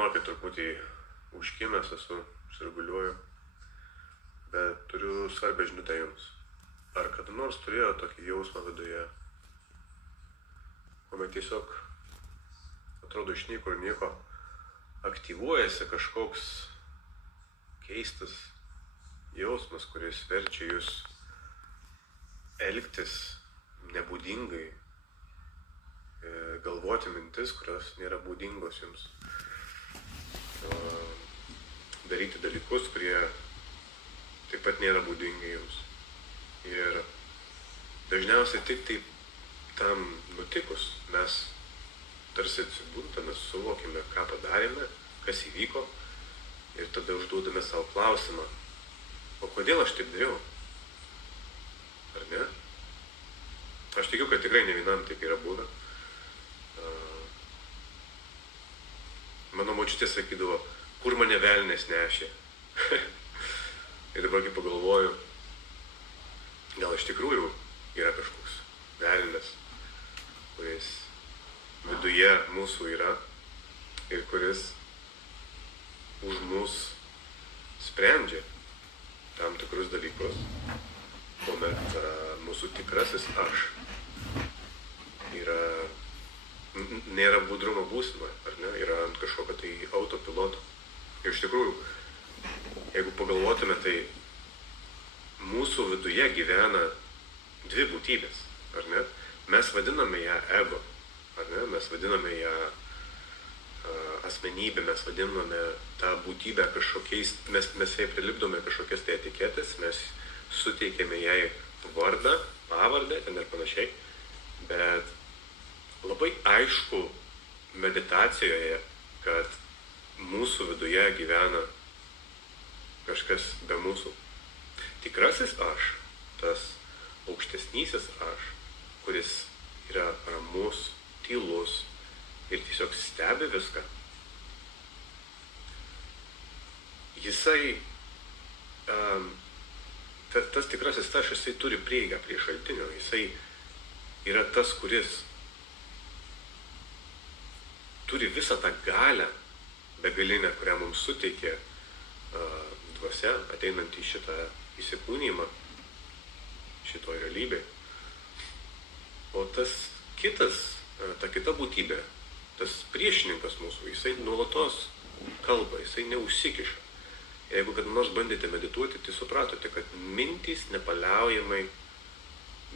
žinokit, truputį užkimęs esu, sirguliuoju, bet turiu svarbią žinutę jums. Ar kada nors turėjo tokį jausmą viduje, kuomet tiesiog, atrodo, iš nieko ir nieko aktyvuojasi kažkoks keistas jausmas, kuris verčia jūs elgtis nebūdingai, galvoti mintis, kurios nėra būdingos jums, daryti dalykus, kurie taip pat nėra būdingi jums. Ir dažniausiai tik taip tam nutikus mes tarsi atsibundame, suvokime, ką padarėme, kas įvyko, ir tada užduodame savo klausimą, o kodėl aš taip dariau? Ar ne? Aš tikiu, kad tikrai ne vienam taip yra buvę. Mano močiutė sakydavo, kur mane velnias nešė. Ir dabar kai pagalvoju, gal iš tikrųjų yra kažkoks velnias, kuris viduje mūsų yra ir kuris už mus sprendžia tam tikrus dalykus, kuomet mūsų tikrasis aš nėra budrumo būsenoje, ar ne, yra ant kažkokio tai autopiloto. Ir iš tikrųjų, jeigu pagalvotume, tai mūsų viduje gyvena dvi būtybės, ar ne? Mes vadiname ją ego, ar ne? Mes vadiname ją asmenybę, mes vadiname tą būtybę kažkokiais, mes jai prilipdome kažkokias tai etiketės, mes suteikėme jai vardą, pavardę ten ir panašiai, bet labai aišku meditacijoje, kad mūsų viduje gyvena kažkas be mūsų. Tikrasis aš, tas aukštesnysis aš, kuris yra ramus, tylus ir tiesiog stebi viską, jisai, tas tikrasis aš, jisai turi prieigą prie šaltinio, jisai yra tas, kuris turi visą tą galią begalinę, kurią mums suteikė dvasia, ateinant į šitą įsikūnijimą, šitoj realybėj. O tas kitas, ta kita būtybė, tas priešininkas mūsų, jisai nuolatos kalba, jisai neužsikiša. Jeigu kada nors bandėte medituoti, tai supratote, kad mintys nepaliaujamai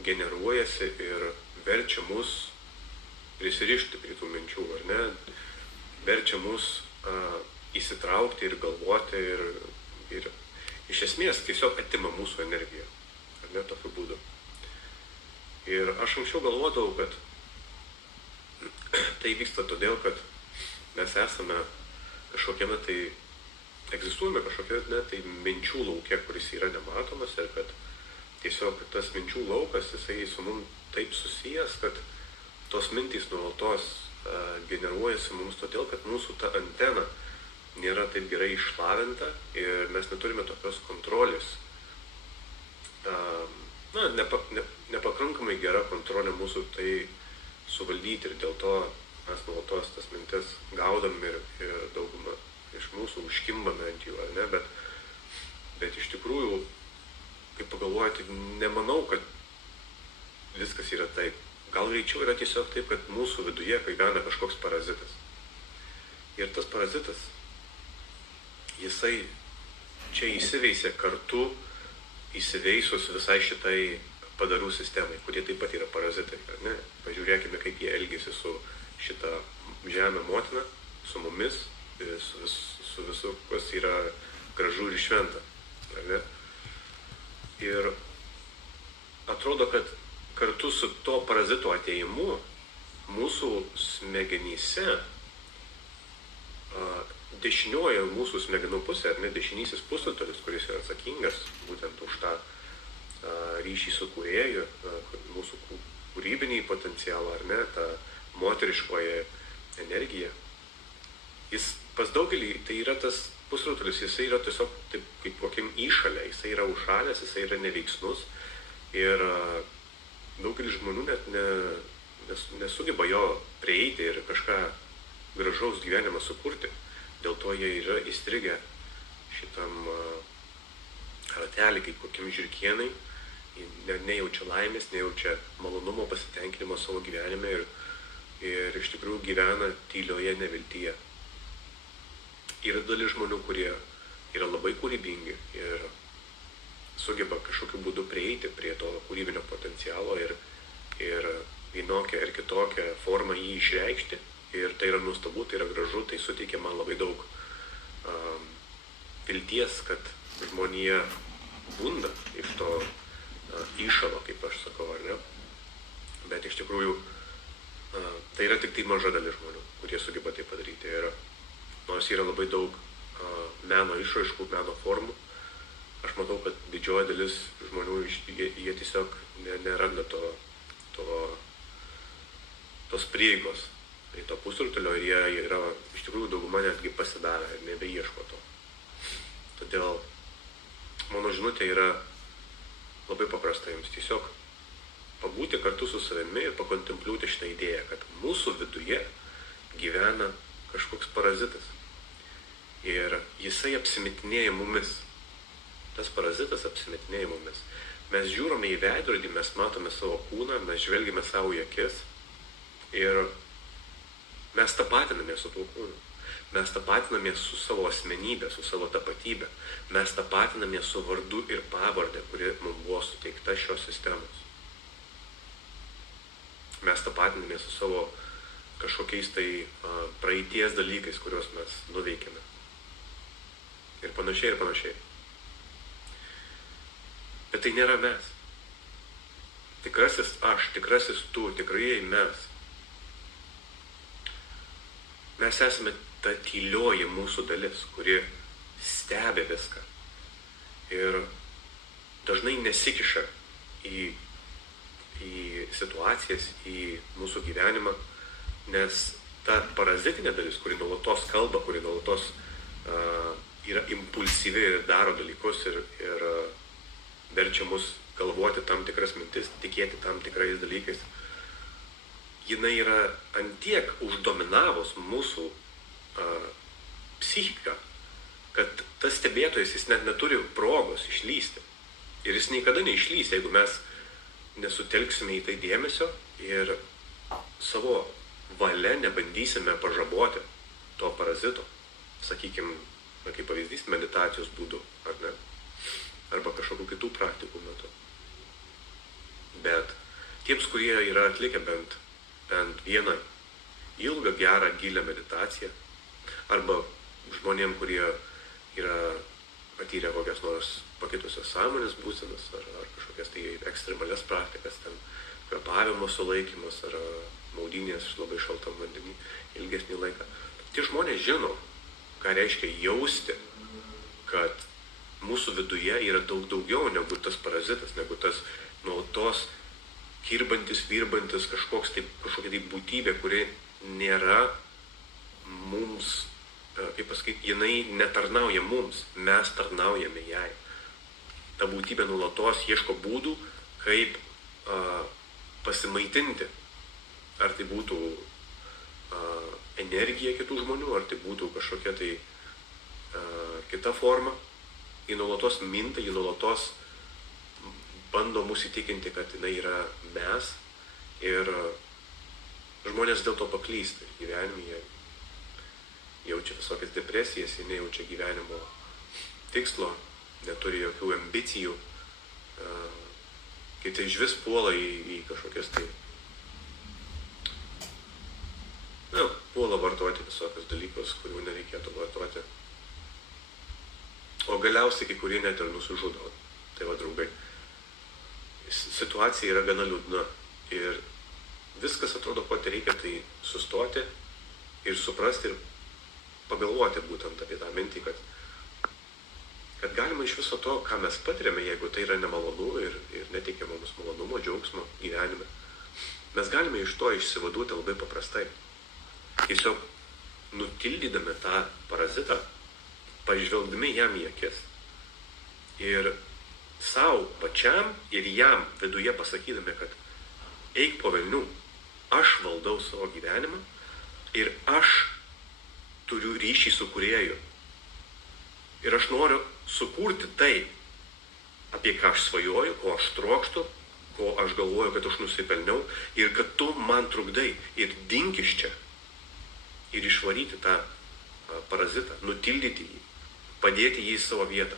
generuojasi ir verčia mus prisirišti prie tų minčių, ar ne? Verčia mus įsitraukti ir galvoti ir iš esmės tiesiog atima mūsų energiją, ar ne, tokiu būdu. Ir aš anksčiau galvodavau, kad tai vyksta todėl, kad mes esame kažkokiame tai, egzistuojame kažkokiame tai minčių lauke, kuris yra nematomas, ir kad tiesiog tas minčių laukas, jisai su mum taip susijęs, kad tos mintys nuolatos generuojasi mums todėl, kad mūsų ta antena nėra taip gerai išlavinta ir mes neturime tokios kontrolės. Nepakankamai gera kontrolė mūsų tai suvaldyti, ir dėl to mes nuolatos tas mintis gaudam ir daugumą iš mūsų užkimbame ant jų, ar ne, bet iš tikrųjų, kaip pagalvojate, nemanau, kad viskas yra taip. Gal greičiau yra tiesiog taip, kad mūsų viduje gyvena kažkoks parazitas. Ir tas parazitas, jisai čia įsiveisė kartu, įsiveisus visai šitai padarų sistemai, kurie taip pat yra parazitai, ar ne? Pažiūrėkime, kaip jie elgiasi su šita žemė motina, su mumis, su visu, kas yra gražu ir šventa, ar ne? Ir atrodo, kad kartu su to parazito atėjimu mūsų smegenyse, dešinioji mūsų smegenų pusė, ar ne, dešinysis pusrutulis, kuris yra atsakingas būtent už tą ryšį su kūrėju, mūsų kūrybinį potencialą, ar ne, tą moteriškoje energiją. Jis pas daugelį, tai yra tas pusrutulis, jisai yra tiesiog taip, kaip kokiam įšalė, jisai yra užšalęs, jisai yra neveiksnus ir daugelis žmonių net nesugeba jo prieiti ir kažką gražaus gyvenimą sukurti. Dėl to jie yra įstrigę šitam ratelį, kaip kokiam žirkienai, nejaučia laimės, nejaučia malonumo, pasitenkinimo savo gyvenime ir iš tikrųjų gyvena tylioje neviltyje. Yra dalis žmonių, kurie yra labai kūrybingi ir sugeba kažkokiu būdu prieiti prie to kūrybinio potencialo ir vienokią ir kitokią formą jį išreikšti. Ir tai yra nuostabu, tai yra gražu, tai suteikia man labai daug vilties, kad žmonija bunda iš to įšalo, kaip aš sakau, ar ne? Bet iš tikrųjų tai yra tik tai maža dalis žmonių, kurie sugeba tai padaryti. Ir nors yra labai daug meno išraiškų, meno formų, aš matau, kad didžioji dalis žmonių, jie tiesiog neranda tos prieigos į to pusrutulio ir jie yra iš tikrųjų dauguma netgi pasidavę ir nebeieško to. Todėl mano žinutė yra labai paprasta jums. Tiesiog pabūti kartu su savimi ir pakontempliuoti šitą idėją, kad mūsų viduje gyvena kažkoks parazitas. Ir jisai apsimetinėja mumis. Tas parazitas apsimetinėja mumis. Mes žiūrime į veidrodį, mes matome savo kūną, mes žvelgime savo į akis ir mes tapatinamės su tuo kūnu. Mes tapatinamės su savo asmenybė, su savo tapatybė. Mes tapatinamės su vardu ir pavardė, kuri mums buvo suteikta šios sistemos. Mes tapatinamės su savo kažkokiais tai praeities dalykais, kuriuos mes nuveikėme. Ir panašiai, ir panašiai. Bet tai nėra mes. Tikrasis aš, tikrasis tu, tikrieji mes. Mes esame ta tylioji mūsų dalis, kuri stebi viską. Ir dažnai nesikiša į situacijas, į mūsų gyvenimą, nes ta parazitinė dalis, kuri nuolatos kalba, kuri nuolatos yra impulsyvi ir daro dalykus ir verčia mus galvoti tam tikras mintis, tikėti tam tikrais dalykais, jinai yra antiek uždominavus mūsų psichiką, kad tas stebėtojas jis net neturi progos išlysti. Ir jis niekada neišlys, jeigu mes nesutelksime į tai dėmesio ir savo valia nebandysime pažaboti to parazito. Sakykime, kaip pavyzdys, meditacijos būdu, ar ne? Arba kažkokių kitų praktikų metu. Bet tiems, kurie yra atlikę bent vieną ilgą, gerą, gilią meditaciją, arba žmonėm, kurie yra patyrę kokias nors pakitusios sąmonės būsenas, ar kažkokias tai ekstremalias praktikas, ten kvėpavimo sulaikymas, ar maudynės labai šaltam vandenį ilgesnį laiką. Tie žmonės žino, ką reiškia jausti, kad mūsų viduje yra daug daugiau negu tas parazitas, negu tas nuolatos kirbantis, virbantis kažkokia tai būtybė, kuri nėra mums, kaip pasakyti, jinai netarnauja mums, mes tarnaujame jai. Ta būtybė nuolatos ieško būdų, kaip pasimaitinti. Ar tai būtų energija kitų žmonių, ar tai būtų kažkokia tai kita forma. Ji nuolatos minta, ji nuolatos bando mus įtikinti, kad jinai yra mes. Ir žmonės dėl to paklysta gyvenime, jie jaučia visokias depresijas, jie nejaučia gyvenimo tikslo, neturi jokių ambicijų. Kiti iš vis puola į kažkokias tai puola vartoti visokius dalykus, kurių nereikėtų vartoti. O galiausiai kai kurie net ir nusižudo. Tai va, draugai, situacija yra gana liūdna. Ir viskas atrodo, ko tai reikia, tai sustoti ir suprasti ir pagalvoti būtent apie tą mintį, kad galima iš viso to, ką mes patiriame, jeigu tai yra nemalonu ir neteikia mums malonumo, džiaugsmo gyvenime, mes galime iš to išsivaduoti labai paprastai. Tiesiog nutildydami tą parazitą, pažvelgdami jam į akis ir savo pačiam ir jam viduje pasakydami, kad eik po velnių, aš valdau savo gyvenimą ir aš turiu ryšį su kūrėju. Ir aš noriu sukurti tai, apie ką aš svajoju, ko aš trokštu, ko aš galvoju, kad aš nusipelniau, ir kad tu man trukdai ir dink iš čia. Ir išvaryti tą parazitą, nutildyti jį, padėti jį į savo vietą.